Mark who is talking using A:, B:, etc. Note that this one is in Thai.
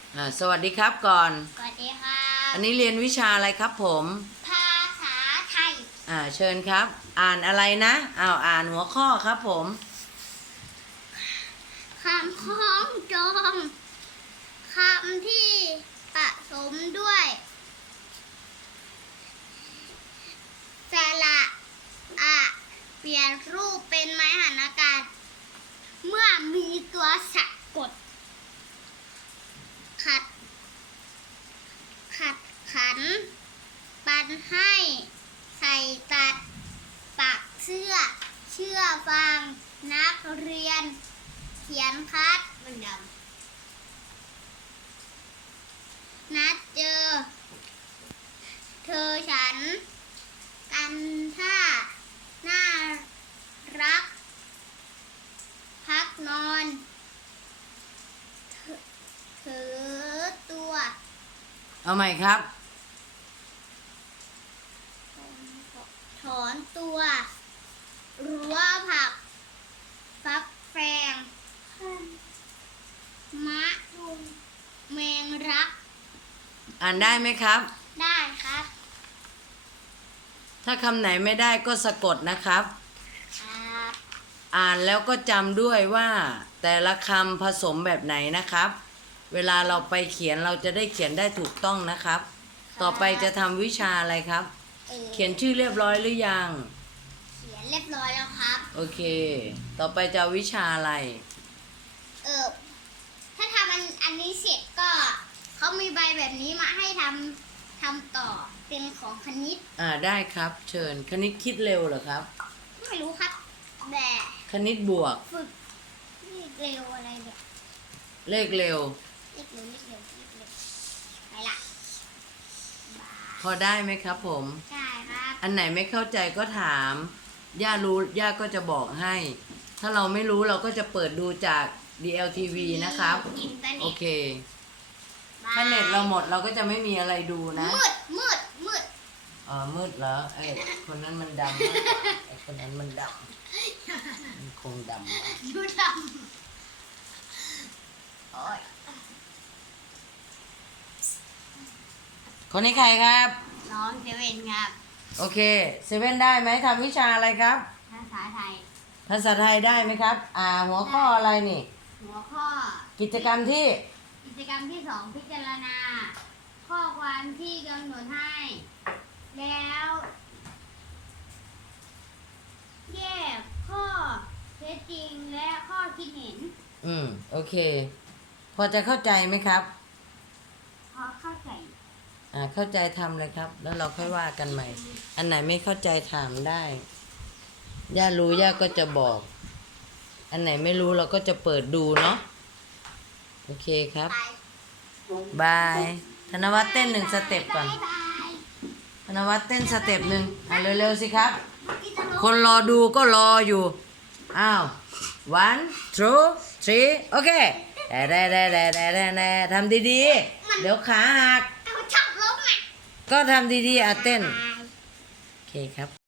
A: สวัสดีครับก่อน
B: สวัสดีครับ
A: อันนี้เรียนวิชาอะไรครับผม
B: ภาษาไทย
A: เชิญครับ อ่านอะไรนะอ่านหัวข้อครับผม
B: คำคล้องจองคำที่ผสมด้วยสระอะเปลี่ยนรูปเป็นไม้หันอากาศเมื่อมีตัวสะกดขัดขันปันให้ใส่ตัดปักเชื่อฟังนักเรียนเขียนคัดมันดำนัดเจอเธอฉันกันท่าน่ารักพักนอนถือตัว
A: เอาใหม่ครับ
B: ถอนตัวรั้วผักฟักแฟงมะแมงรัก
A: อ่านได้ไหมครับ
B: ได้ครับ
A: ถ้าคำไหนไม่ได้ก็สะกดนะครับ
B: ครับ
A: อ่านแล้วก็จำด้วยว่าแต่ละคำผสมแบบไหนนะครับ เวลาเราไปเขียนเราจะได้เขียนได้ถูกต้องนะครับ ต่อไปจะทำวิชาอะไรครับ เขียนชื่อเรียบร้อยหรือยัง
B: เขียนเรียบร้อยแล้วครับ
A: โอเค ต่อไปจะเอาวิชาอะไร
B: ถ้าทำอันนี้เสร็จก็เขามีใบแบบนี้มาให้ทำต่อเป็นของคณิต
A: ได้ครับ เชิญคณิตคิดเร็วเหรอครับ
B: ไม่รู้ครับแต่
A: คณิตบวก
B: ฝึกเร็วอะไรเนี่ย
A: เลขเร็ว
B: ไปละ
A: พอได้ไหมครับผม
B: ใช่ครับ
A: อันไหนไม่เข้าใจก็ถาม ย่ารู้ย่าก็จะบอกให้ ถ้าเราไม่รู้เราก็จะเปิดดูจาก DLTV นะครับ โอเค ถ้าเน็ตเราหมดเราก็จะไม่มีอะไรดูนะ
B: มืด
A: มืดเหรอคนนั้นมันดำมากกว่าไอ้คนนั้นมันดำมันคงดำมาก
B: ดูดำโอ้ย
A: คนนี้ใครครับ
B: น้องเซเว่นครับ
A: โอเคเซเว่นได้ไหมทำวิชาอะไรครับ
B: ภาษาไทย
A: ภาษาไทยได้ไหมครับ หัวข้ออะไรนี่
B: หัวข้อ
A: กิจกรรมที่
B: 2พิจารณา ข้อความที่กำหนดให้ แล้วแยกข้อเท็จจริงและข้อคิดเห็น
A: โอเค พอจะเข้าใจไหมครับ
B: พอเข้าใจ
A: เข้าใจทำเลยครับ แล้วเราค่อยว่ากันใหม่ อันไหนไม่เข้าใจถามได้ ย่ารู้ย่าก็จะบอก อันไหนไม่รู้เราก็จะเปิดดูเนาะ โอเคครับ บาย ธนวัฒน์เต้น1 สเต็ปก่อน ธนวัฒน์เต้นสเต็ป 1เร็วๆสิครับ คนรอดูก็รออยู่ 1 2 3โอเคทำดีๆ เดี๋ยวขาหัก
B: ชอบล้มอ่ะ
A: ก็ทำดีๆเต้น โอเคครับ